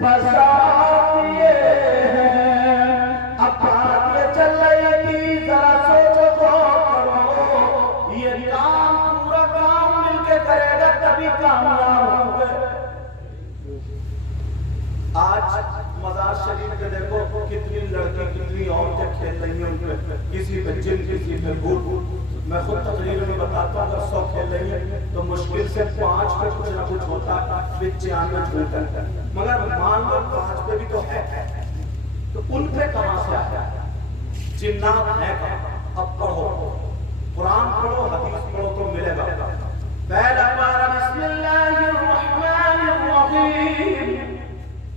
फसादिए हैं। अब बात ये चल रही थी, जरा सोचो करो, ये काम पूरा काम मिलके करेगा तभी कामयाब होंगे। आज मजार शरीफ पे देखो कितनी लड़की कितनी औरतें खेल रही हैं, उनपे किसी पे जिन किसी पे भूत। मैं खुद तकरीर में बताता हूँ, अगर 100 खेल रही है तो मुश्किल से 5 पे कुछ ना कुछ होता है, 95 झूठ है। मगर मान लो 5 पे भी तो है, तो उन पे कहां से आया? जिन्नात है कहां? अब पढ़ो, कुरान पढ़ो, हदीस पढ़ो तो मिलेगा। पहला पारा बिस्मिल्लाहिर्रहमानिर्रहीम।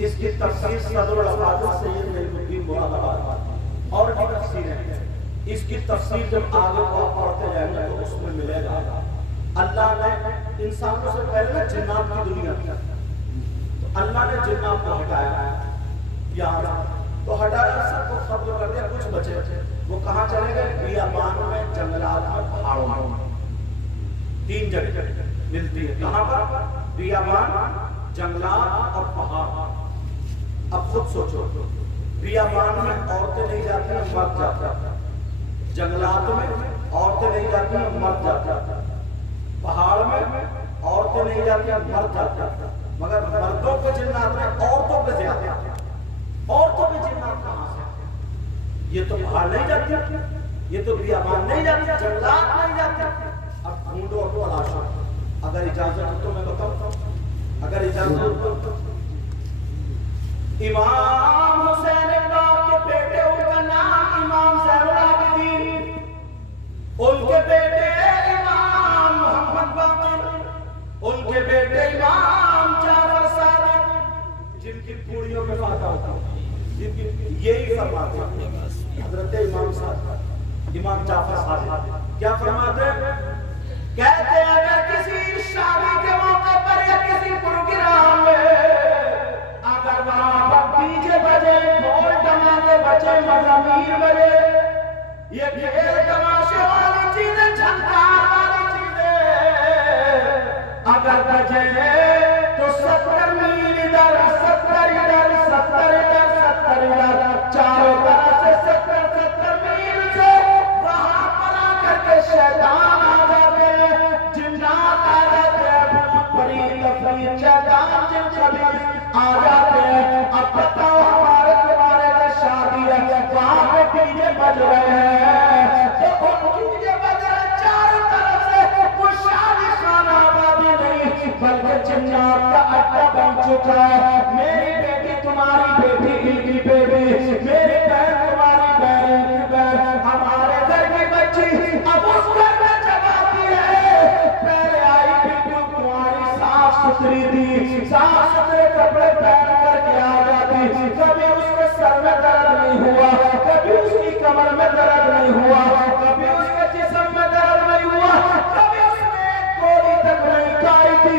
इसकी तफसीर सदरुल अफादिल सैयद नईमुद्दीन मुरादाबाद और भी तफसीरें हैं। इसकी तफसीर जब आगे को पढ़ते जाएंगे तो उसमें मिलेगा। अल्लाह ने इंसानों से पहले ना जिन्नात की दुनिया की, तो अल्लाह ने जिन्नात को हटाया यहाँ, तो हटाया सबको खत्म कर दिया, कुछ बचे। वो कहाँ चले गए? बियाबान में, जंगलात में, पहाड़ों में। 3 जगह मिलती है। कहाँ पर? बियाबान, जंगलात और पहाड़। अब खुद सोचो, बियाबान में औरतें नहीं जाती हैं, मर्द जाते हैं। जंगलात में औरतें नहीं जाती हैं, मर्द जाते हैं। पहाड़ में औरतें नहीं जाती हैं, मर्द जाते हैं। मगर मर्दों पे जिन्नात में औरतों पे ज्यादा। औरतों पे जिन्नात कहां से? ये तो पहाड़ नहीं जाती, ये तो बियाबान नहीं जाती, जंगलात नहीं जाती। अब ढूंढो और तलाशो। अगर इजाजत हो तो मैं बताऊं, अगर इजाजत हो तो इमाम हुसैन पाक के बेटे, उनका नाम इमाम ज़ैनुल आबिदीन, उनके बेटे इमाम मोहम्मद बाक़िर, उनके बेटे इमाम जाफर सादिक, जिनकी पूरियों में फाता होता, जिनकी यही फरमाते हजरत इमाम सादिक, इमाम जाफर सादिक क्या फरमाते? कहते अगर किसी शादी के मौके पर या किसी प्रोग्राम में अगर वहां पर डीजे बजे, ढोल टमाके बजे, मज़ामीर बजे, ये खेल तमाशे वाली चीजें, झंकार वाली चीजें अगर बजे तो 70 मील इधर, 70 इधर, 70 इधर, 70 इधर, चारों तरफ से 70 मील से वहां पर आकर के शैतान आ जाते हैं, जिन्नात आ जाते हैं, बड़ी तफरीह शैतान जिन सभी आ जाते हैं। अब बताओ हमारे तुम्हारे का शादी है, वहां पे डीजे बज रहे हैं, तो उन डीजे बज रहे चारों तरफ से, वो शादी खाना आबादी नहीं बल्कि जिन्नात का अड्डा बन चुका है। मेरी बेटी तुम्हारी बेटी की बेटी, मेरी बहन तुम्हारी बहन की बहन, हमारे घर की बच्ची अब उस घर में जब आती है, पहले आई बिल्कुल तुम्हारी साफ सुथरी थी, साफ सुथरे कपड़े पहन करके आ जाती, कभी उसके सर में दर्द नहीं हुआ, कभी उसकी कमर में दर्द नहीं हुआ, कभी उसके जिस्म में दर्द नहीं हुआ, कभी उसने गोली तक नहीं खाई थी।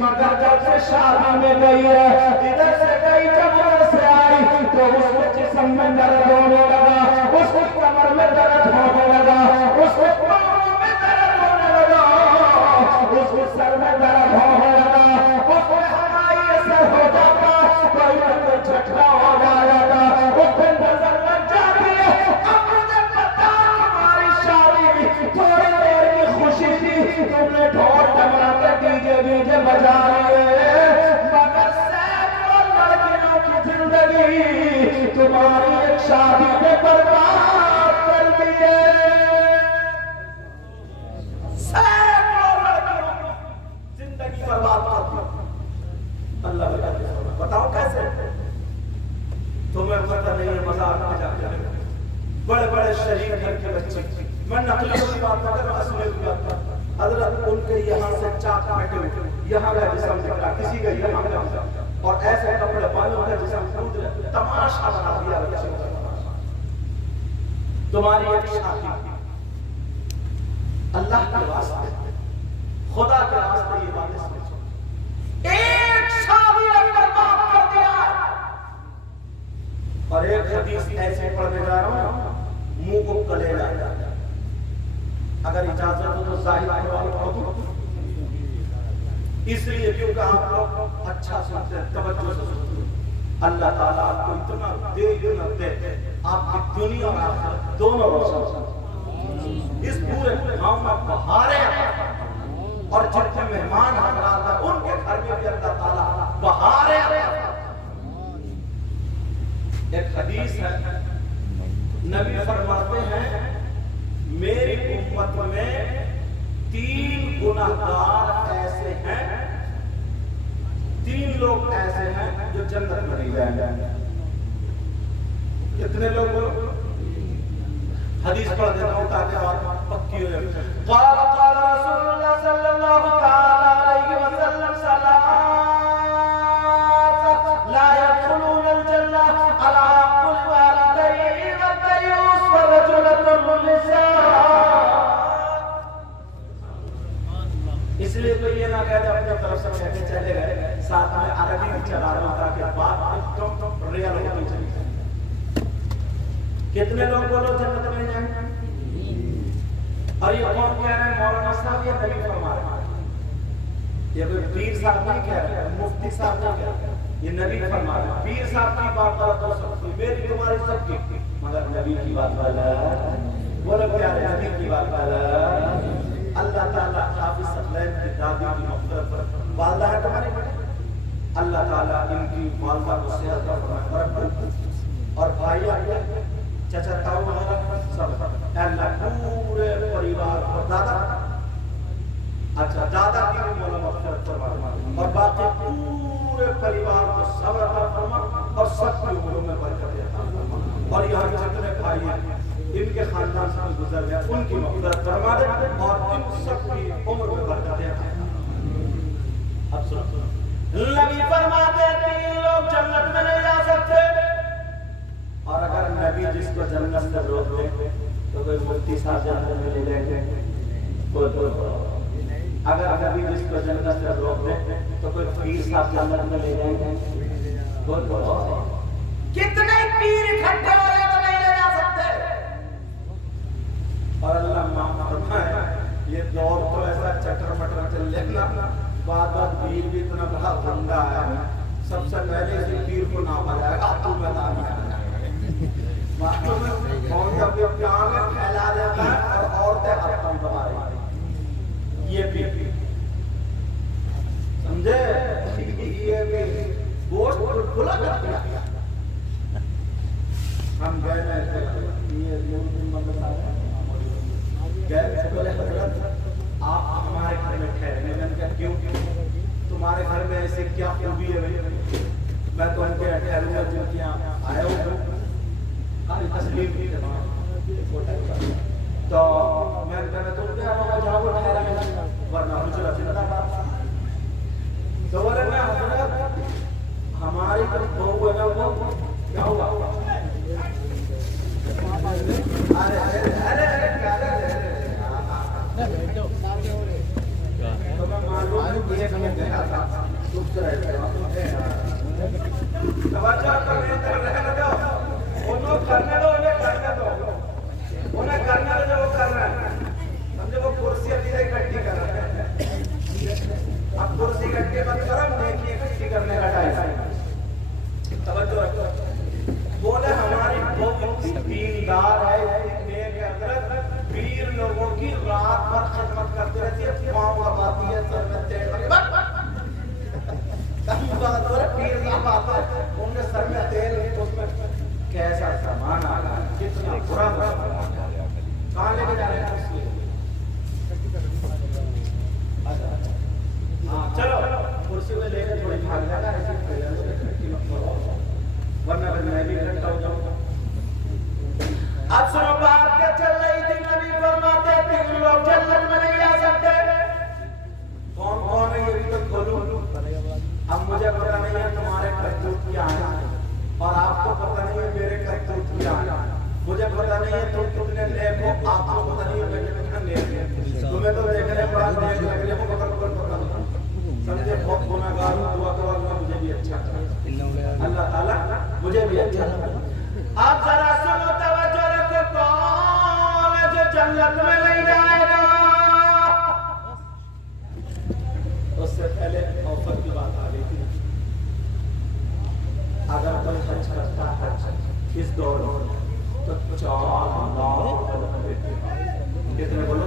मगर जब से शादी में गई है, इधर से गई, जब उधर से आई, तो उसके जिस्म में दर्द होने लगा, उसकी कमर में दर्द होने लगा, उसके पाँव में दर्द होने लगा, उसके सर में दर्द होने लगा, उसमें हवाई असर हो जाता, कोई ना कोई झटका हो जाएगा, उस दिन नजर लग जाती है। अब मुझे पता तुम्हारी शादी थोड़ी देर की खुशी थी, तुमने ढोल टमाके डीजे बजा रहे, मगर सैकड़ों लड़कियों की जिंदगी तुम्हारी एक शादी में बर्बाद कर दी है। सैकड़ों लड़कियों की जिंदगी बर्बाद कर दी। अल्लाह बताओ कैसे? तुम्हें पता नहीं है, मजाक में जाके बड़े बड़े शरीफ घर के बच्चे, मैं नकली की बात ना कर, असली की बात कर। हजरत उनके यहाँ से चाक काटे हुए, यहाँ का जिस्म दिख रहा, किसी का यहाँ का, और ऐसे कपड़े पहने उनका जिस्म कूद रहे, तमाशा बना दिया बच्चों का। तुम्हारी एक शादी अल्लाह के वास्ते, खुदा के वास्ते ये बात समझो, एक शादी ने बर्बाद कर दिया। और एक हदीस ऐसे पढ़ने जा रहा हूं, मुंह को कलेगा। अगर इजाजत हो तो जाहिर पढ़ दूं, इसलिए क्योंकि आप लोग अच्छा सुनते हैं, तवज्जो से सुनते हैं। अल्लाह ताला आपको इतना दे, आपकी दुनिया और आखिरत दोनों रोशन। इस पूरे गांव में बहारें, और जितने मेहमान हजरात हैं उनके घर में भी अल्लाह ताला बहारें। एक हदीस है, नबी फरमाते हैं मेरी उम्मत में 3 गुनाहगार ऐसे हैं, 3 लोग ऐसे हैं जो जन्नत में नहीं जाएंगे। कितने लोग? हदीस पढ़ देता हूं ताकि बात पक्की हो जाए। क़ाल रसूलुल्लाह सल्लल्लाहु अलैहि वसल्लम ला यदखुलूनल जन्नह अला कुल वालिदैहि व तय्यूस व रजुलतुल निसा। इसलिए तो ये ना कहते अपने तरफ से कहते चले गए, साथ में अरबी भी चला रहा था कि बात एकदम रियल होनी चाहिए। कितने लोग बोलो जन्नत में जाएंगे? और ये कौन कह रहे हैं? मौलाना साहब या नबी फरमा रहे हैं? ये कोई पीर साहब नहीं कह रहे हैं, मुफ्ती साहब नहीं कह रहे हैं, ये नबी फरमा रहे हैं। पीर साहब की बात गलत हो सकती है, मेरी तुम्हारी सबकी, मगर नबी की बात गलत। बोलो क्या है? नबी की बात गलत। अल्लाह ताला हाफिज सल्लैन की दादी की मग़फ़िरत पर वालदा है तुम्हारी बेटी, अल्लाह ताला इनकी वालदा को सेहत और भाई चाचा ताऊ सब अल्लाह पूरे परिवार और दादा, अच्छा दादा की भी मौला मग़फ़िरत फरमा, और बाकी पूरे परिवार को सब्र अता फरमा और सबकी उम्रों में बरकत अता फरमा। और यहाँ जितने भाई हैं इनके खानदान से गुजर गया उनकी मग़फ़िरत फरमा दे और इन सबकी उम्र में बरकत अता फरमा। अब सुनो, नबी फरमाते हैं 3 लोग जन्नत में नहीं जा सकते, और अगर नबी जिसको जन्नत से रोक दे तो कोई मुफ्ती साहब जन्नत में ले जाएंगे? अगर नबी जिसको जन्नत से रोक दे तो कोई पीर साहब जन्नत में ले जाएंगे? कितने पीर इकट्ठे हो रहे तो नहीं ले जा सकते। और अल्लाह माफ फरमाए, ये दौर तो ऐसा चटर मटर चल लेना, बाद पीर भी इतना बड़ा बंदा है, सबसे पहले इस पीर को नापा जाएगा तू मैदान में कौन सा फैला देता है और औरतें हरकम दबा रही, ये भी समझे? ये भी गोश्त खुला कर दिया। हम गए आप हमारे घर में ठहरने, मैंने कहा क्यों? तुम्हारे घर में ऐसे क्या खूबी है भाई? मैं तो उनके ठहरूंगा जिनके यहाँ आया हूँ, तस्लीम तो मैं कहना तो जाओ ठहरा, वरना मुझे जिंदाबाद। तो बोले ना हजरत हमारी तो बहू है ना, वो क्या हुआ? अरे अरे अरे तो मैं मालूम ये समझ गया था दुख से रहने दो, उन्हें करने दो, उन्हें करने दो जो वो कर रहे हैं। समझे? वो कुर्सी अपनी इकट्ठी कर रहे हैं, अब कुर्सी इकट्ठी मत करो, नेकी इकट्ठी करने का टाइम। तवज्जो रखो। बोले हमारी बहुत दीनदार है, नेक हजरत पीर लोगों की रात भर खिदमत करते रहती है, पाँव दबाती है, सर में तेल पीर की बात है, उनके सर में तेल, उसमें कैसा सामान आ रहा है, कितना बुरा कहाँ लेके जा रहे हैं? हाँ चलो कुर्सी में लेकर थोड़ी भाग जाएगा, वरना फिर मैं भी इकट्ठा हो जाऊंगा। अब सुनो बात क्या चल रही थी। नबी फरमाते थे लोग जन्नत में नहीं जा सकते। कौन कौन है ये भी तो खोलूं। अब मुझे पता नहीं है तुम्हारे करतूत क्या है, और आपको पता नहीं है मेरे करतूत क्या है। मुझे पता नहीं है तुम कितने नेक हो, आपको पता नहीं है मैं कितना नेक हूं। तुम्हें तो देखने में बड़ा नेक लग रहे हो, मगर पता नहीं समझे बहुत गुनाहगार हूं। दुआ करो अल्लाह मुझे भी अच्छा करे, अल्लाह ताला मुझे भी अच्छा करे। आप जरा सुनो, तवज्जो रखो, कौन है जो जन्नत में नहीं जाएगा? उससे पहले ऑफर की बात आ रही थी। अगर कोई हज करता है इस दौर में तो 4 लाख कितने बोलो?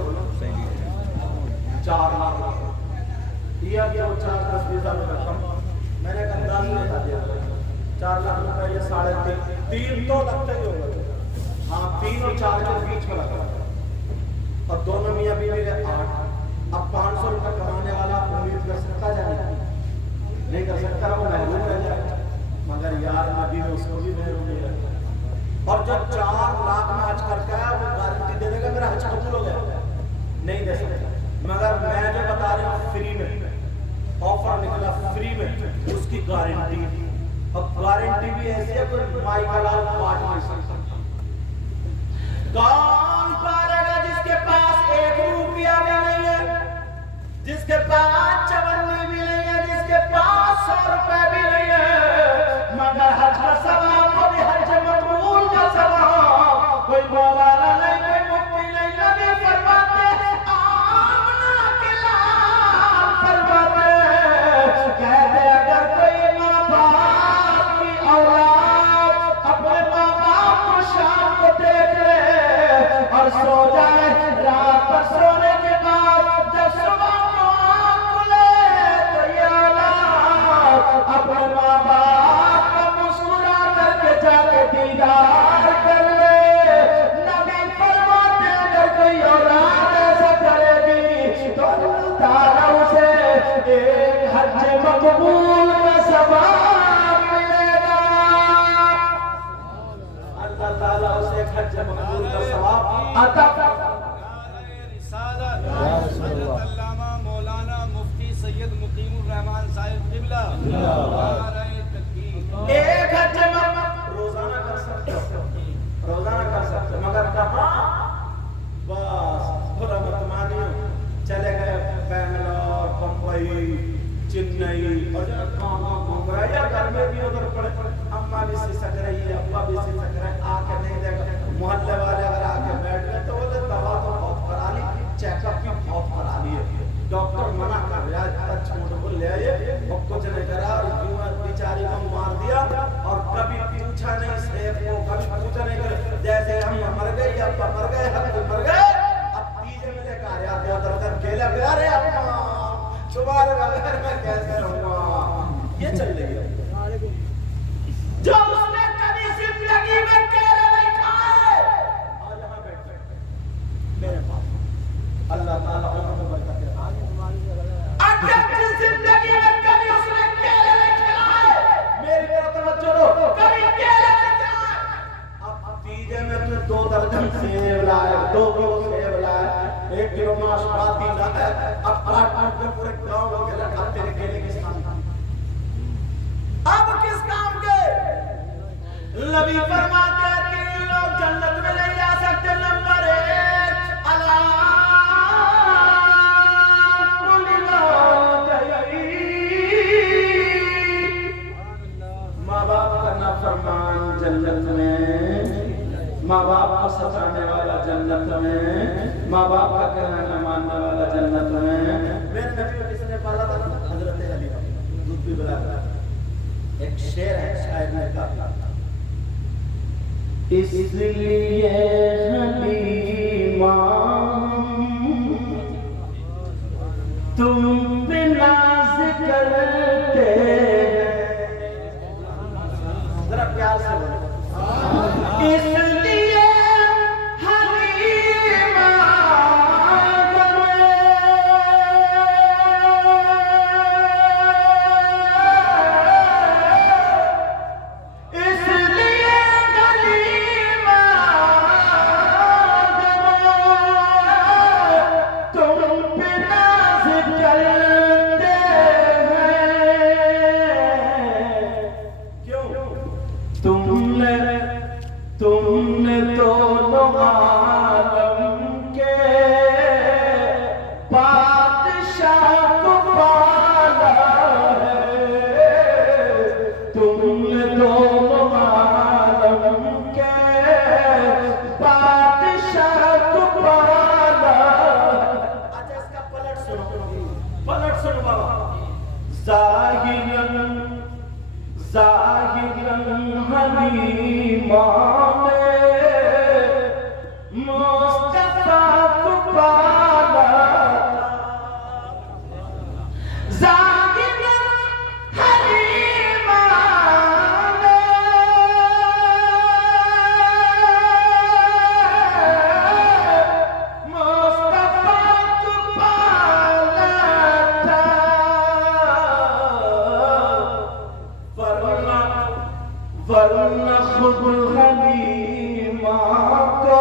4 लाख दिया गया। 4-10 में रकम मैंने एक अंदाज में बता दिया, 4 लाख रुपए, ये 3.5 तो लगता ही होगा। हाँ, 3 और 4 के बीच में लगा, और दोनों मियां बीवी के 8। अब 500 रुपए कमाने वाला उम्मीद कर सकता है? नहीं कर सकता, वो महरूम रह जाएगा। मगर यार नबी ने उसको भी महरूम नहीं रखा। और जब 4 लाख में हज करता है, वो गारंटी दे देगा मेरा हज कबूल हो गया? नहीं दे सकता। मगर मैं जो बता रहा हूँ फ्री में ऑफर निकला, फ्री में उसकी गारंटी, और गारंटी भी ऐसी है कोई माई का लाल काट नहीं सकता। कौन पालेगा जिसके पास 1 रुपया भी नहीं है, जिसके पास चवन्नी भी नहीं है, जिसके पास 100 रुपए भी नहीं है, मगर हज का सवाब, वो भी हज मकबूल का सवाब, कोई मौलाना नहीं, कोई मुफ्ती नहीं। नबी फरमाते आमना के लाल फरमाते, कहते अगर कोई माँ बाप की औलाद अपने माँ बाप को शाम को देख ले और सो जाए, रात पर सोने के बाद जब सुबह को आँख खुले तो ये औलाद अपने माँ बाप का मुस्कुरा करके जाके दीदार कर ले। नबी फरमाते अगर कोई औलाद ऐसा करेगी तो अल्लाह ताला उसे एक हज मकबूल का सवाब मिलेगा। अल्लाह ताला उसे एक हज मकबूल का सवाब अता मौलाना मुफ्ती सैयद मुकीमुर रहमान साहिब क़िबला। एक हज रोजाना कर सकते हो, रोजाना कर सकते हो, मगर कहाँ? बस थोड़ा मत मानियो, चले गए बेंगलोर, बम्बई, चेन्नई, और कहाँ घूम रहा है, या घर में भी उधर पड़े, अम्मा भी सिसक रही है, अब्बा भी सिसक रहे, आके नहीं देखा। मोहल्ले वाले अगर आके बैठ गए तो बोले दवा तो बहुत करा ली, चेकअप भी बहुत करा लिए, डॉक्टर मना कर रहा है, अच्छा मोटो को ले आइए, और कुछ नहीं करा, और बेचारी को मार दिया, और कभी पूछा नहीं सेफ को, कभी पूछा नहीं करे, जैसे हम मर गए या मर गए, हम मर गए। अब तीजे में लेकर आ रहा है उधर खेला गया, अरे अम्मा सुबह घर में कैसे रहूंगा, ये चल रही है। जो उसने कभी जिंदगी में केले नहीं खाए, आज यहाँ बैठ मेरे पास, अल्लाह ताला उनको बरकत दे। अगर जिस जिंदगी में कभी उसने केले नहीं खिलाए, मेरी तरफ तवज्जो दो, कभी केले नहीं खिलाए, अब तीजे में तू 2 दर्जन सेब लाए, 2 किलो सेब लाए, 1 किलो नाशपाती लाए, अब काट के पूरे गांव में केले, अब तेरे केले किस काम के? अब किस काम के? नबी फरमाते हैं 3 लोग जन्नत में नहीं जा सकते। नंबर 1, माँ बाप का नाफरमान जन्नत में, माँ बाप को सताने वाला जन्नत में, माँ बाप का कहना न मानने वाला जन्नत में। मेरे नबी को किसने पाला था? हजरत अली। दूध भी पिलाता। एक शेर है शायर ने कहा, इसलिए हलीमा तुम पे नाज करते, जरा प्यार से बोलो, इसलिए हलीमा तुमने दोनों आलम के बादशाह को पाला है, तुमने दोनों आलम के हलीमा ने मुस्तफा को पाला जाहिर हलीमा ने मुस्तफा को पाला था वरना खुद हलीमा को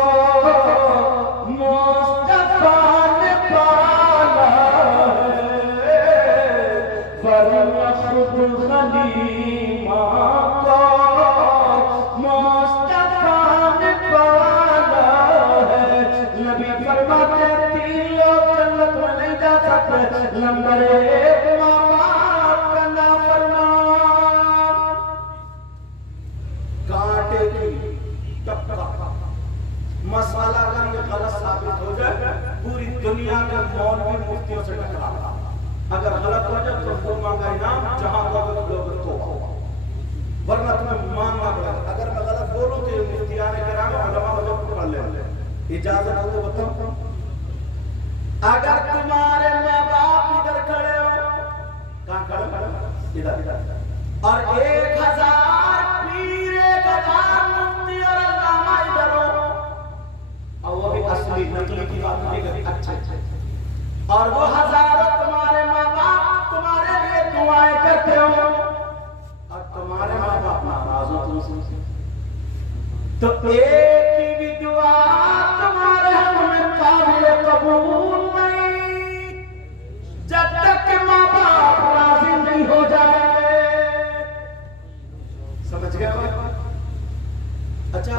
मुस्तफा ने पाला है वरना खुद हलीमा को मुस्तफा ने पाला है नबी फरमाते तीन लोग जन्नत में नहीं जा सकते नंबर 1 माँ बाप का नाफरमान कांटे की टपका मसाला अगर ये गलत साबित हो जाए पूरी दुनिया के मौलवी मुफ्तियों से टकरा अगर गलत हो जाए तो वो मांगा इनाम जहां लोग तो वरना तुम्हें मानना पड़ेगा अगर मैं गलत बोलूं तो ये मुफ्तियाने कराम उलमा मुझे पकड़ ले इजाजत हो तो बताओ अगर तुम्हारे माँ बाप इधर खड़े हो कहां खड़े इधर और 1000 पीर 1000 मुफ्ती और अल्लामा इधर हो और वो भी असली नकली की बात नहीं करते अच्छे और वो हजारों तुम्हारे माँ बाप तुम्हारे लिए दुआएं करते हो और तुम्हारे माँ बाप नाराज हो तुमसे तो एक की भी दुआ तुम्हारे हमें काबिल कबूल नहीं जब तक कि माँ बाप राजी नहीं हो जाए समझ गए अच्छा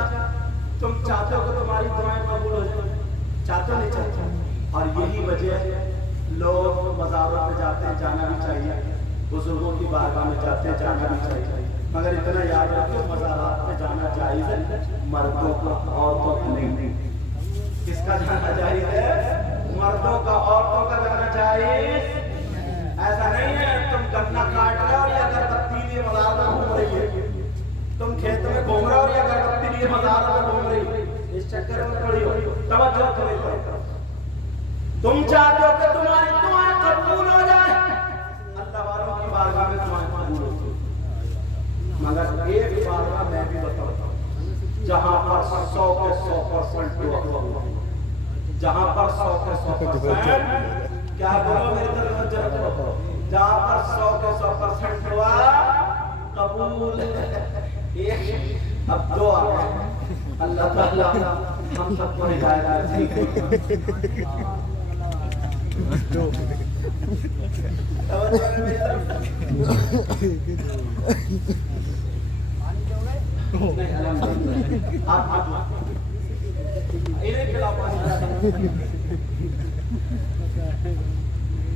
तुम चाहते हो कि तुम्हारी दुआएं कबूल हो जाए चाहते हो नहीं चाहते और यही वजह लोग मज़ारों पे जाते हैं जाना भी चाहिए बुजुर्गों की बारगाह में जाते हैं जाना भी चाहिए मगर इतना याद रखो मज़ारात पे जाना जायज़ है मर्दों का औरतों का नहीं किसका जाना जायज़ है मर्दों का औरतों का जाना जायज़ ऐसा नहीं है तुम गन्ना काट रहे हो और या अगरबत्ती लिए मज़ार में घूम रही है तुम खेत में घूम रहे हो और या अगरबत्ती लिए मज़ार में घूम रही है इस चक्कर में पड़ी हो तवज्जो करो तुम चाहते हो कि तुम्हारी दुआएं कबूल हो जाए अल्लाह वालों की बारगाह में दुआएं कबूल होती मगर एक बारगाह मैं भी बताता हूं जहां पर 100 के 100% दुआ जहां पर 100 के 100% क्या बोलो मेरे तरफ रखो जहां पर 100 के 100% दुआ कबूल एक अब दुआ अल्लाह ताला हम सबको हिदायत नसीब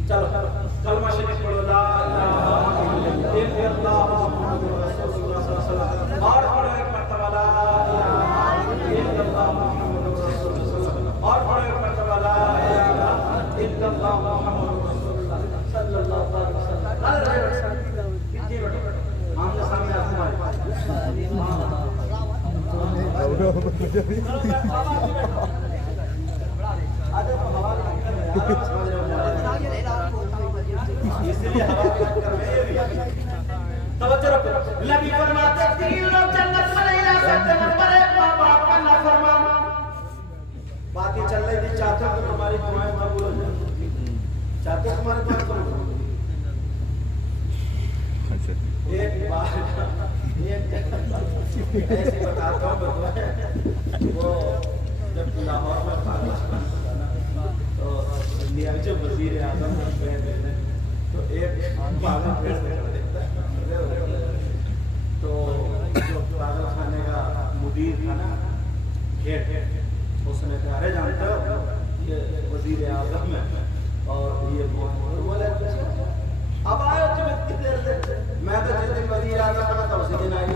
चलो कलमा शरीफ पढ़ो ला इलाहा इल्लल्लाह मुहम्मदुर रसूलुल्लाह सल्लल्लाहु अलैहि वसल्लम और पढ़ो एक मर्तबा ला इलाहा इल्लल्लाह मुहम्मदुर रसूलुल्लाह और पढ़ो एक मर्तबा ला इलाहा इल्लल्लाह मुहम्मदुर रसूलुल्लाह सल्लल्लाहु अलैहि वसल्लम अरे कितनी बैठो आमने सामने तुम्हारे इसलिए तवज्जो रखो नबी फरमाते तीन लोग जन्नत में नहीं जा सकते नंबर 1 मां बाप का नाफरमान बातें चल रही थी चाहते हो तुम्हारी दुआएं कबूल हो जाए चाहते हो तुम्हारी दुआएं कबूल हो एक बार एक ऐसे बताता हूं वो जब लाहौर में था तो इंडिया के वजीर आजम गए तो एक पागल तो जो पागल खाने का मुदीर था ना उसने कहा अरे जानते हो ये वजीर आजम है और ये बोले अब आए कितनी देर से मैं तो जिस दिन वजीर आजम बना था उसी दिन आई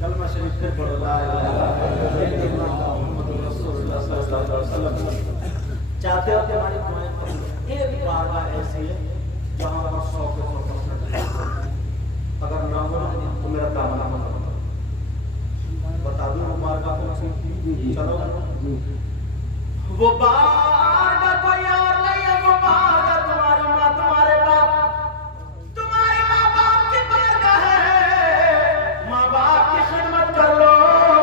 कलमा शरीफ फिर पढ़ो ला इलाहा इल्लल्लाह मुहम्मदुर रसूलुल्लाह सल्लल्लाहु अलैहि वसल्लम चाहते हो कि हमारी दुआएं एक बार ऐसी है जहां पर 100% अगर ना हो तो मेरा दामन बता दूं मार्गा कौन सी। चलो वो बारगा कोई और नहीं है, वो बारगा तुम्हारी माँ तुम्हारे बाप, तुम्हारे माँ बाप की बारगा है। माँ बाप की खिदमत कर लो,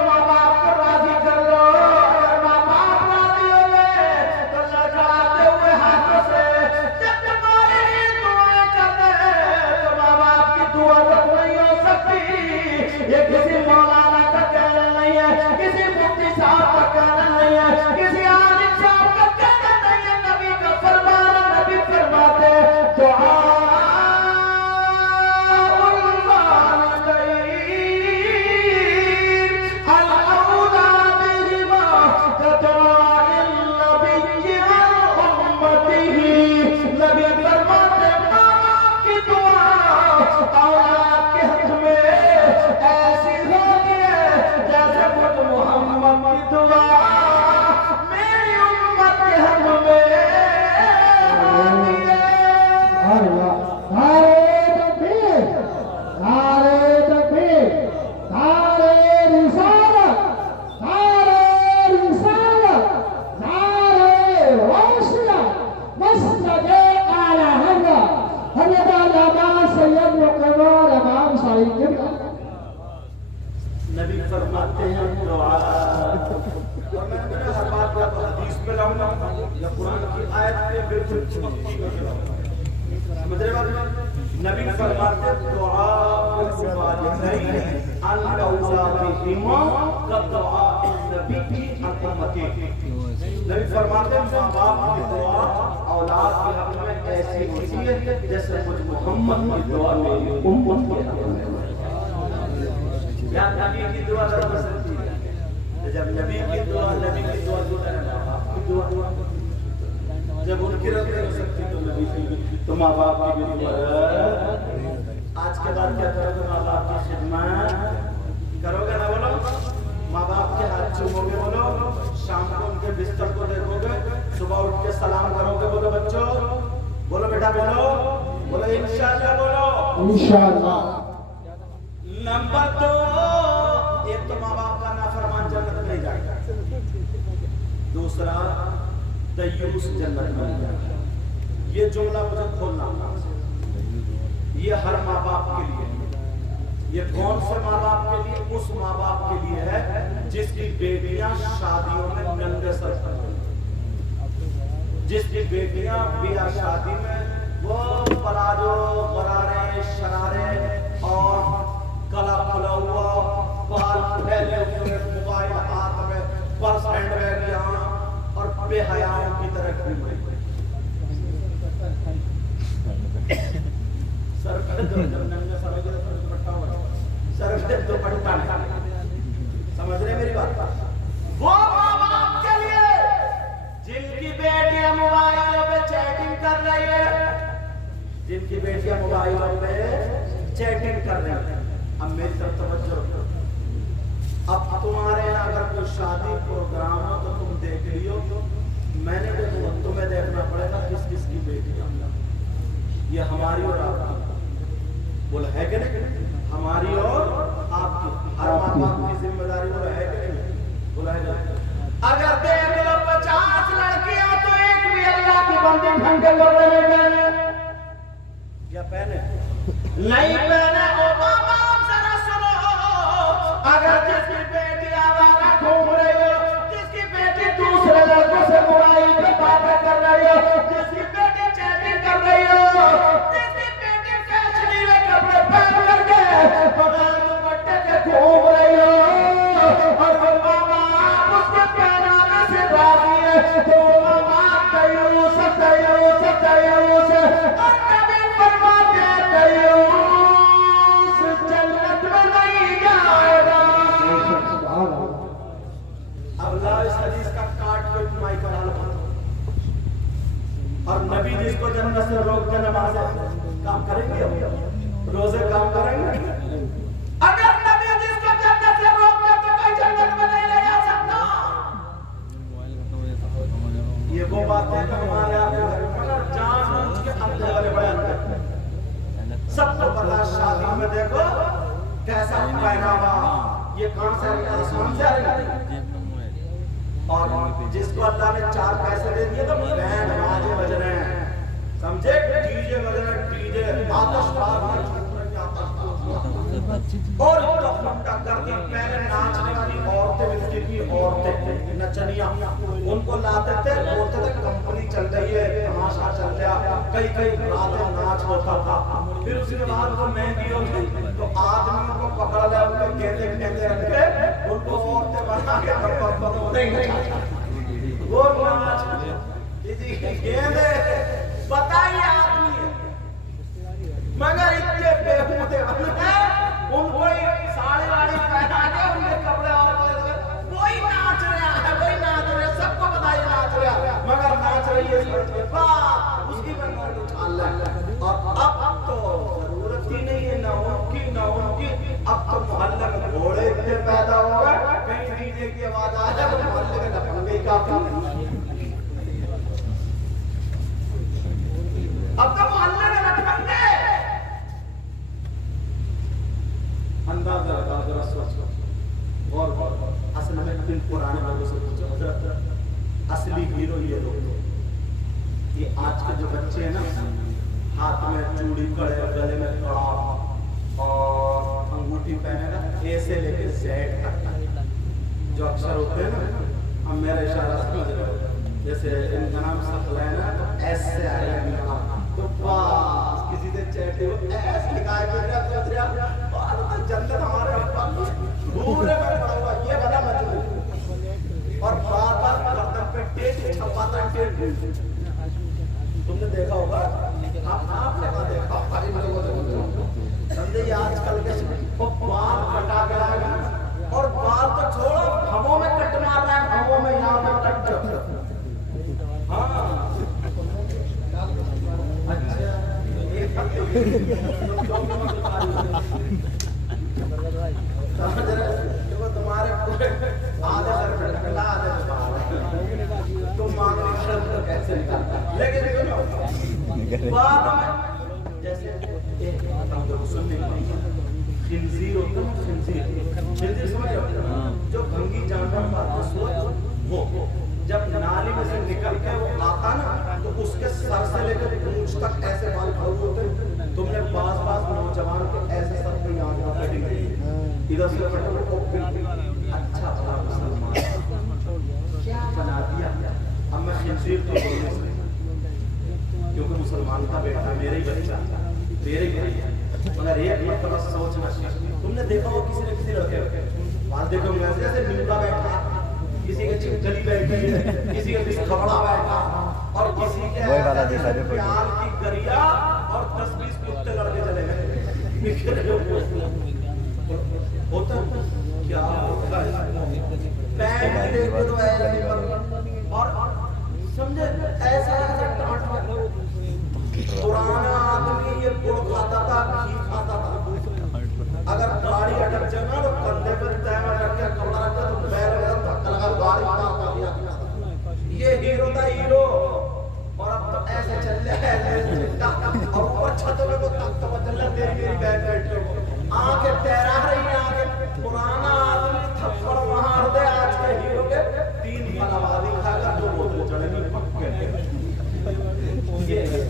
माँ बाप को राजी कर लो। अगर माँ बाप राजी हो गए तो लड़का आते हुए हाथों से जब तुम्हारे लिए दुआएं कर दे तो माँ बाप की दुआ रद्द नहीं हो सकती। ये किसी मौलाना का कहना नहीं है, किसी मुफ्ती साहब का कहना नहीं है, किसी आलिम साहब का कहना नहीं है। नबी का फरमान, नबी फरमाते दुआ नबी फरमाते हैं दुआ। और मैं हर बात को हदीस पे लाऊंगा या कुरान की आयत पे बिल्कुल चिपकी करके लाऊंगा। समझ रहे बात? नबी फरमाते हैं दुआ वालिदैन अल औलादिहिमा का दुआ नबी की उम्मती। नबी फरमाते हैं मां बाप की दुआ औलाद के हक में ऐसी होती है जैसे मुझ मोहम्मद की दुआ मेरी उम्मत के हक में। या नबी की दुआ जरा पसंद है, जब नबी की दुआ जो है माँ बाप की दुआ, जब उनकी रद्द हो सकती तो नबी की तो माँ बाप की भी दुआ। आज के बाद क्या करोगे? माँ बाप की खिदमत करोगे ना? बोलो माँ बाप के हाथ चूमोगे, बोलो शाम को उनके बिस्तर को देखोगे, सुबह उठ के सलाम करोगे, बोलो बच्चों, बोलो बेटा, बोलो इंशाअल्लाह, बोलो इंशाअल्लाह। नंबर 2, एक तो माँ बाप का नाफरमान जन्नत में जाएगा, दूसरा दयूस जन्नत में जाएगा। ये जुमला मुझे खोलना, ये हर माँ बाप के लिए। ये कौन से माँ बाप के लिए? उस माँ बाप के लिए है जिसकी बेटियां शादियों में नंगे सर पर, जिसकी बेटियां बिना शादी में वो पलाजो, गरारे, शरारे और गला खुला हुआ, बाल फैले हुए, मोबाइल हाथ में, पर्स हैंडबैग यहाँ और बेहयाओं की तरह घूम रही। सर पे नंगा सर पे दुपट्टा हुआ, सर पे दुपट्टा नहीं। समझ रहे मेरी बात? वो माँ बाप के लिए जिनकी बेटियां मोबाइलों पे चैटिंग कर रही है, जिनकी बेटियां मोबाइलों पे चैटिंग कर रही है। अब मेरी तरफ तवज्जो रखो। अब तुम्हारे यहाँ अगर कोई शादी प्रोग्राम हो तो तुम देख लियो, मैंने देखो तुम्हें देखना पड़ेगा किस किस की बेटियां, ये हमारी और आपकी, बोला है कि नहीं? हमारी और आपकी, हर माँ बाप की जिम्मेदारी, बोला है कि नहीं? बोला है। अगर देख लो 50 लड़कियां तो एक भी अल्लाह की बंदी ढंग के कपड़े नहीं पहने, क्या पहने? नहीं पहने। ओ बाबा जरा सुनो, अगर जिसकी बेटी आवारा घूम रही हो, जिसकी बेटी दूसरे लड़कों से मोबाइल पे बातें कर रही हो, जिसकी बेटी चैटिंग कर रही हो, जिसकी बेटी फैशनेबल कपड़े पहन करके बगैर दुपट्टे के घूम रही हो और वो मामा उसके पहनावे से राजी है, तो मामा तयूस तयूस तयूस और नबी फरमाते हैं तयूस जन्नत में नहीं जाएगा। अब ला इस हदीस का काट के कमाई करा लो। और नबी जिसको जन्नत से रोक के नमाज काम करेंगे, रोजे काम करेंगे। अगर नबी जिसको जन्नत से रोक दे तो कोई जन्नत में नहीं ले जा सकता। ये वो बात है कि हमारे आप मगर जानबूझ के अंदर कैसा पहनावा, ये कहां से आसमान से आएगा। और जिसको अल्लाह ने 4 पैसे दे दिए तो बैंड बाजे बज रहे हैं, समझे, डीजे बज रहे हैं, डीजे आतिशबाज और फंडा करके पहले नाचने वाली औरतें मिलती थी, औरतें नचनिया, उनको लाते थे, बोलते थे कंपनी चल रही है, तमाशा चल रहा, कई रातें नाच होता था। फिर उसके बाद वो मेहंदी होती तो आदमी को पकड़ लिया, उनको गेंदे रखे, उनको औरतें बना के वो नाच गेंदे बताइए आदमी है, मगर इतने बेहूदे उनको साड़ी वाड़ी पहना के उनके कपड़े और वही नाच रहा है, वही नाच रहा है, सबको पता है नाच रहा है, मगर नाच रही है उसकी बनकर उछाल रहा है। और अब तो जरूरत ही नहीं है ना उनकी, अब तो मोहल्ले में घोड़े इतने पैदा हो गए, कहीं डीजे की आवाज आ जाए तो मोहल्ले के लफंगे काफी, अब तो मोहल्ले में लफंगे अंदाजा लगा जरा सोच और असल में इन पुराने लोगों से पूछो, हजरत असली हीरो ये लोग, ये आज के जो बच्चे हैं ना, हाथ में चूड़ी, कड़े, गले में कड़ा और अंगूठी पहनेगा ए से लेके जेड तक जो अक्षर होते हैं ना, हम मेरा इशारा समझ रहे हो, जैसे इनका नाम सकलैन है तो एस से आएगा, तो बस किसी से चैट हो एस लिखा है तो जन्नत हमारे पूरे में पड़ा हुआ, ये बड़ा मजबूत और बार गर्दन पे टेप छपाता टेप, तुमने देखा होगा, आपने कहा देखा भाई लोगों ने समझे, आजकल के बाल कटा गया है और बाल तो छोड़ो, भवों में कट मार रहा है, भवों में यहाँ पे कट, हाँ अच्छा देखो तुम्हारे पूरे आधे सर पे टकला, आधे तुम मांगने शब्द तो कैसे निकालता, लेकिन बाद में जैसे सुनने खिंजीर होता है, खिंजीर समझ रहे हो, जो भंगी जानवर का सोच, वो जब नाली में से निकल के वो आता ना तो उसके सर से लेकर पूंछ तक ऐसे बाल खड़े होते, तुमने बास नौजवान के ऐसे सर पे याद इधर से अच्छा भला मुसलमान क्या बना दिया। अब मैं खिंजीर तो बोलने से, क्योंकि मुसलमान का बेटा मेरे ही बच्चा, तेरे ही, मगर एक मतलब सोचना, तुमने देखा हो किसी लड़के बात देखो, जैसे न्यूटा बैठा, किसी के चिकली बैठी है, किसी के खबड़ा बैठा और किसी के प्यार की गरिया और 10-20 कुत्ते लड़के चले गए, होता क्या होता है और समझे ऐसा पुराना आदमी ये गुड़ खाता था, घी खाता था, अगर गाड़ी अटक जाए ना तो कंधे पर तैमा रख के कपड़ा रख के तो पैर वगैरह धक्का लगा गाड़ी पार कर दिया, ये हीरो था हीरो। और अब तो ऐसे चल रहा है और ऊपर छतों में तो तक तो चल रहा तेरी बैठ के आंखें तैरा रही है, आंखें पुराना आदमी थप्पड़ मार दे आज के हीरो के 3 मलावादी खाकर 2 बोतल चढ़ेगी पक्के ऐसे।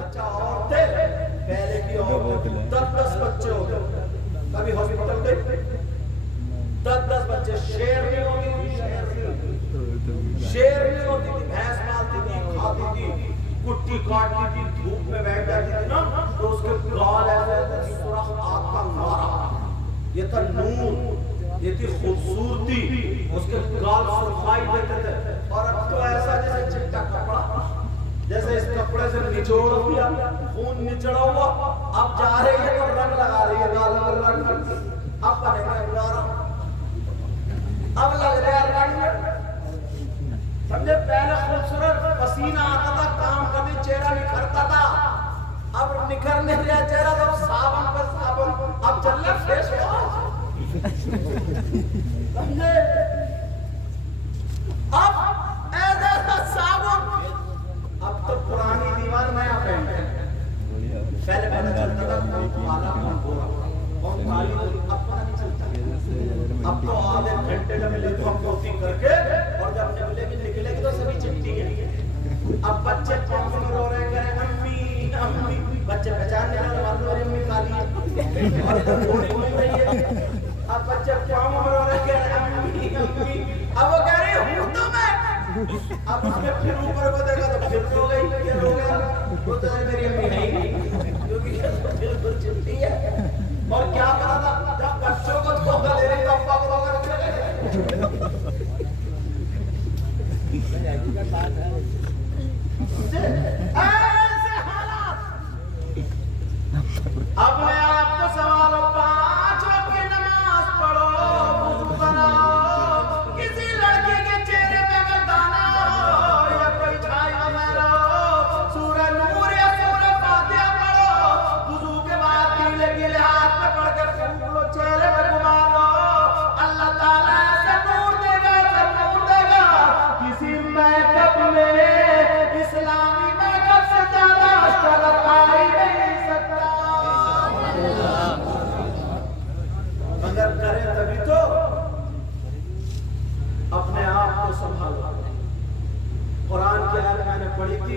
अच्छा औरतें पहले की औरतें 10-10 बच्चे हो गए, कभी हॉस्पिटल गए 10-10 बच्चे, शेर नहीं होती थी, शेर नहीं होती थी, भैंस पालती थी, खाती थी, कुट्टी काटती थी, धूप में बैठ जाती थी ना तो उसके गाल ऐसे सुरख आग का मारा, ये था नूर, ये थी खूबसूरती, उसके गाल सुरखाई देते थे। और अब तो ऐसा जैसे चिट्टा कपड़ा, जैसे इस कपड़े से निचोड़ दिया, खून निचड़ा हुआ, अब जा रही है तो रंग लगा रही है गाल में रंग, अब बनेगा दोबारा, अब लग रहा है रंग, समझे। पहले खूबसूरत पसीना आता था, काम करने चेहरा निखरता था, अब निखर नहीं रहा चेहरा, तो साबुन पर साबुन, अब चल रहा फेस वॉश, समझे। अब ऐसा साबुन, अब तो पुरानी दीवार नया पेंट है, पहले बच्चे पहचान नहीं रहे मान लो मेरी अम्मी काली है और इधर घोड़ी घूम रही है। अब बच्चे पाँव में रो रहे हैं अम्मी अम्मी, अब वो कह रही हूँ तो मैं। अब उसने फिर ऊपर को देखा तो फिर रो गई, फिर रो गया। वो तो मेरी अम्मी है ही नहीं क्योंकि बिल्कुल चुपती है। और क्या करा था जब बच्चों को धोखा दे रही अब्बा को धोखा ऐसे हालात। अपने आप को संभालो, 5 वक्त की नमाज पढ़ो, वुज़ू बनाओ, किसी लड़के के चेहरे पे अगर दाना हो या कोई छाई वगैरह हो, सूरह नूर या सूरह फातिहा पढ़ो, वुज़ू के बाद गीले गीले हाथ में पढ़कर फूंक लो, चेहरे पे घुमा लो, अल्लाह ताला ऐसा नूर देगा, ऐसा नूर देगा, किसी मेकअप में इस्लामी मेकअप से ज्यादा कलर आ ही नहीं सकता। मगर करे तभी तो अपने आप को संभालो। कुरान की आयत मैंने पढ़ी थी,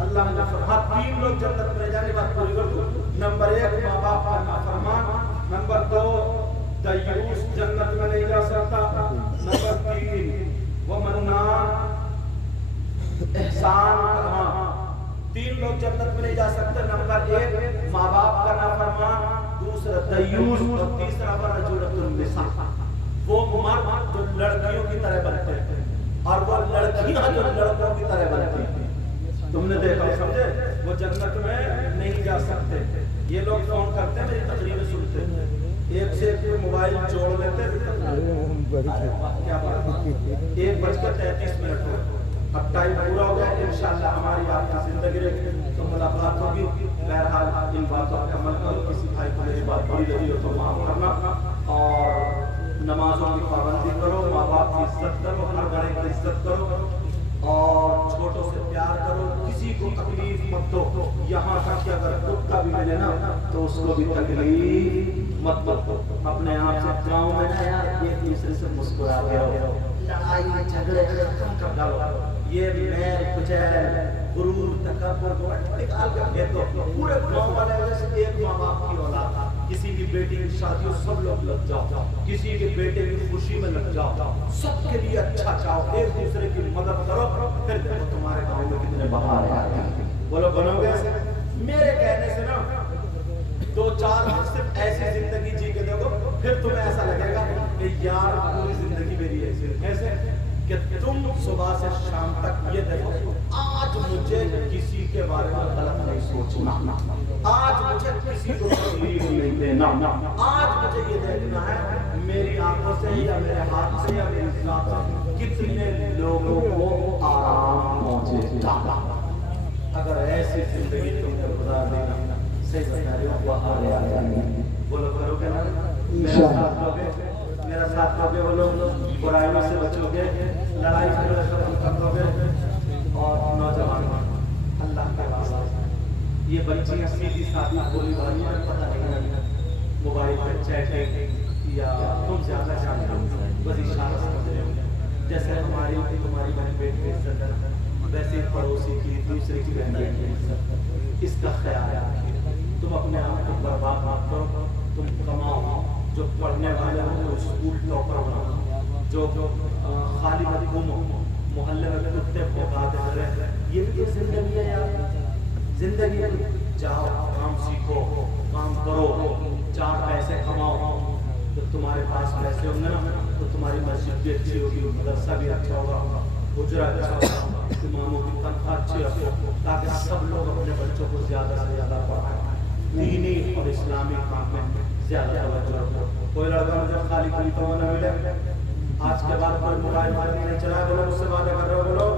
अल्लाह ने फरमाया 3 लोग जन्नत में जाने की बात पूरी कर दो। नंबर 1 माँ बाप का नाफरमान, नंबर 2 दयूस जन्नत में नहीं जा सकता, नंबर 3 वो मन्नान एहसान करना। 3 लोग जन्नत में नहीं जा सकते। नंबर 1 माँ बाप का नाफरमान, दूसरा दयूस और तीसरा रजुलतुन निसा, वो मर्द जो लड़कियों की तरह बनते हैं और वो लड़कियां जो लड़कों की तरह बनती हैं। तुमने देखा समझे, वो जन्नत में नहीं जा सकते। ये लोग फोन करते हैं, मेरी तकरीरें सुनते हैं, एक से एक मोबाइल जोड़ लेते हैं। क्या बात, 1:33 हो, अब टाइम पूरा हो गया। इंशाअल्लाह हमारी आपकी जिंदगी रहेगी तो मुलाकात होगी। बहरहाल इन बातों पर अमल करो। किसी भाई को मेरी बात बुरी लगी हो तो माफ करना, और नमाजों की पाबंदी करो, माँ बाप की इज्जत करो, हर बड़े की इज्जत करो, और छोटों से प्यार करो, किसी को तकलीफ मत दो। यहाँ तक कि अगर कुत्ता भी मिले ना तो उसको भी तकलीफ मत दो। अपने आप से गाँव में ना यार एक दूसरे से मुस्कुरा के रहो, लड़ाई झगड़े खत्म कर डालो। ये मैल कुचैल गुरूर तकब्बुर को निकाल कर फेंक दो। पूरे गांव वाले जैसे एक माँ बाप की औलाद, किसी की बेटी की शादी हो सब लोग लग जाओ, किसी के बेटे की खुशी में लग जाओ, सबके लिए अच्छा चाहो, एक दूसरे की मदद करो, फिर देखो तुम्हारे गांव में कितने बहार आते हैं। बोलो बनोगे ऐसे? मेरे कहने से ना 2-4 दिन सिर्फ ऐसी जिंदगी जी के देखो, फिर तुम्हें ऐसा लगेगा कि यार पूरी जिंदगी मेरी ऐसी। कैसे कि तुम सुबह से शाम तक ये देखो, आज मुझे किसी के बारे में गलत नहीं सोचना, आज मुझे किसी को तकलीफ नहीं देना, आज मुझे ये देखना है मेरी आंखों से या मेरे हाथ से या मेरी जात से कितने लोगों को आराम पहुंचेगा। अगर ऐसी जिंदगी तुमने गुजार देना, सही बता रहे हो, बाहर आ जाएंगे। बोलो करोगे ना? मेरा साथ दोगे? मेरा साथ दोगे? बोलो बुराइयों से बचोगे, लड़ाई झगड़े खत्म कर दोगे। और नौजवान अल्लाह के वास्ते, ये बच्चियां सीधी सादी बोली भाई पता नहीं, मोबाइल पर चैटिंग या तुम ज्यादा जानते हो, बस इशारा समझ रहे हो। जैसे हमारी तुम्हारी बहन बेटी की इज्जत, वैसे पड़ोसी की, दूसरे की बहन बेटी की इज्जत, इसका ख्याल रखिए। तुम अपने आप को बर्बाद मत करो, तुम कमाओ। जो पढ़ने वाले हो वो स्कूल टॉपर बनाओ, जो खाली मत घूमो, मोहल्ले में कुत्ते भौंकाते रहे, ये भी तो जिंदगी है यार। जिंदगी जाओ, काम सीखो, काम करो, 4 पैसे कमाओ। तो तुम्हारे पास पैसे होंगे ना तो तुम्हारी मस्जिद भी अच्छी होगी, मदरसा भी अच्छा होगा, उजरा अच्छा होगा, इमामों की तनख्वाह अच्छी रखो, ताकि सब लोग अपने बच्चों को ज्यादा से ज्यादा पढ़ाएं, दीनी और इस्लामी काम में ज्यादा तवज्जो रखो। कोई लड़का मुझे खाली कोई तो ना मिले, आज के बाद कोई मोबाइल नहीं चलाए, बोलो मुझसे वादा कर रहे हो,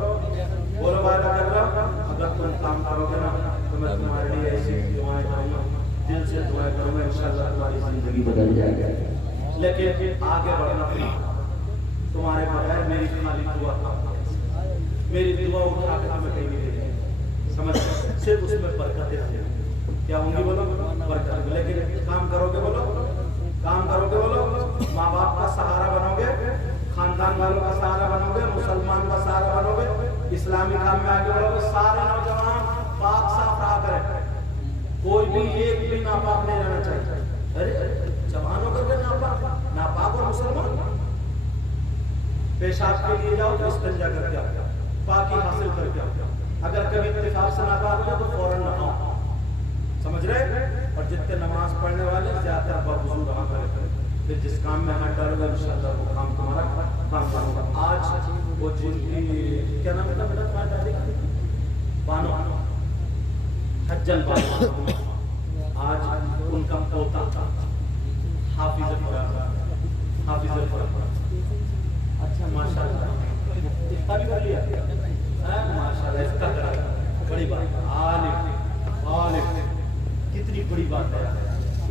बोलो वादा कर रहे हो। अगर तुम काम करोगे ना तो मैं तुम्हारे लिए ऐसी दुआएं करूंगा, दिल से दुआएं करूंगा, इंशाल्लाह तुम्हारी जिंदगी बदल जाएगी। लेकिन आगे बढ़ना तुम्हारे बगैर मेरी खाली दुआ, मेरी दुआ उठा के तुम्हें कहीं नहीं ले, समझ? सिर्फ उसमें बरकतें रहेंगी। क्या होंगी? बोलो बरकत। लेकिन काम करोगे, बोलो काम करोगे, बोलो माँ बाप का सहारा बनोगे, खानदान वालों का सहारा बनोगे, मुसलमान का सहारा बनोगे, इस्लामी काम में आगे बढ़ोगे। सारे नौजवान पाक साफ रहा करें, अरे जवान होकर के नापाक और मुसलमान। पेशाब के लिए जाओ तो इस्तिंजा करके आओ, पाकी हासिल करके आओ। अगर कभी इत्तेफाक से नापाक हो जाए तो फौरन नहाओ, समझ रहे। और जितने नमाज पढ़ने वाले ज्यादातर बवुज़ू रहा करें, फिर जिस काम में हाथ डालोगे इंशाअल्लाह वो काम तुम्हारा काम होगा। आज वो जिनकी क्या नाम था बेटा तुम्हारे दादी का, बानो हज्जल बानो, आज उनका पोता हाफिज़ अच्छा माशाल्लाह इफ्तार भी कर लिया, माशाल्लाह इफ्तार करा, बड़ी बात। आलिम कितनी बड़ी बात है।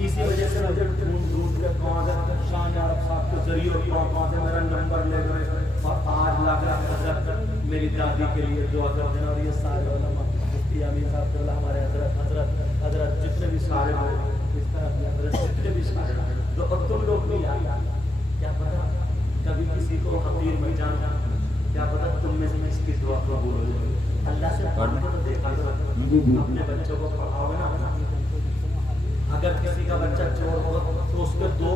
इसी वजह से मुझे ढूंढ के कहाँ से शान अरब साहब के जरिए कहाँ से मेरा नंबर ले गए और आज लग रहा हजरत मेरी दादी के लिए दुआ कर देना। और ये सारे उलमा मुफ्ती अमीन साहब हमारे हजरत जितने भी सारे लोग इस तरह हजरत जितने भी सारे जो और तुम लोग भी आया, क्या पता कभी किसी को हकीर में जाना, क्या पता तुम में से किसकी दुआ कबूल हो जाए। अल्लाह से पढ़ के तो देखा करो, अपने बच्चों को पढ़ाओगे ना। अगर किसी का बच्चा चोर हो तो उसके दो